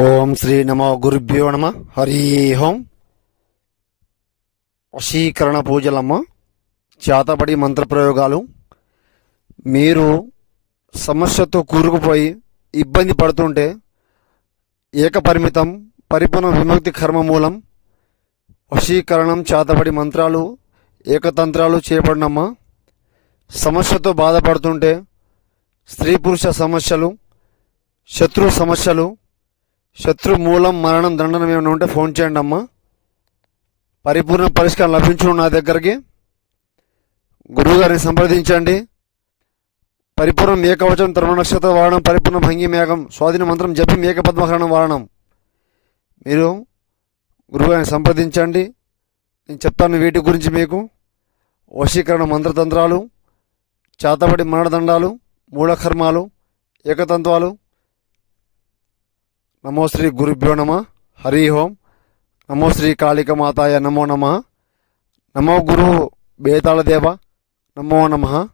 ఓం శ్రీ నమో గురుభ్యో నమ. హరి ఓం. వశీకరణ పూజలమ్మ, చేతబడి మంత్రప్రయోగాలు. మీరు సమస్యతో కూరుకుపోయి ఇబ్బంది పడుతుంటే ఏకపరిమితం పరిపూర్ణ విముక్తి కర్మ మూలం వశీకరణం, చేతబడి మంత్రాలు, ఏకతంత్రాలు చేయబడినమ్మా. సమస్యతో బాధపడుతుంటే స్త్రీ పురుష సమస్యలు, శత్రు సమస్యలు, శత్రు మూలం, మరణం, దండనం ఏమైనా ఉంటే ఫోన్ చేయండి అమ్మా. పరిపూర్ణ పరిష్కారం లభించును. నా దగ్గరికి గురువుగారిని సంప్రదించండి. పరిపూర్ణం ఏకవచనం, తర్మ నక్షత్ర వాడనం, పరిపూర్ణ భంగి మేఘం, స్వాధీన మంత్రం జపి ఏకపద్మహరణం వాడనం. మీరు గురువుగారిని సంప్రదించండి. నేను చెప్తాను వీటి గురించి మీకు. వశీకరణ మంత్రతంత్రాలు, చేతబడి మరణదండాలు, మూఢకర్మాలు, ఏకతంత్వాలు. నమో శ్రీ గురుభ్యో నమ. హరి ఓం. నమో శ్రీ కాళిక మాతాయ నమో నమ. నమో గురు బేతాళదేవ నమో నమ.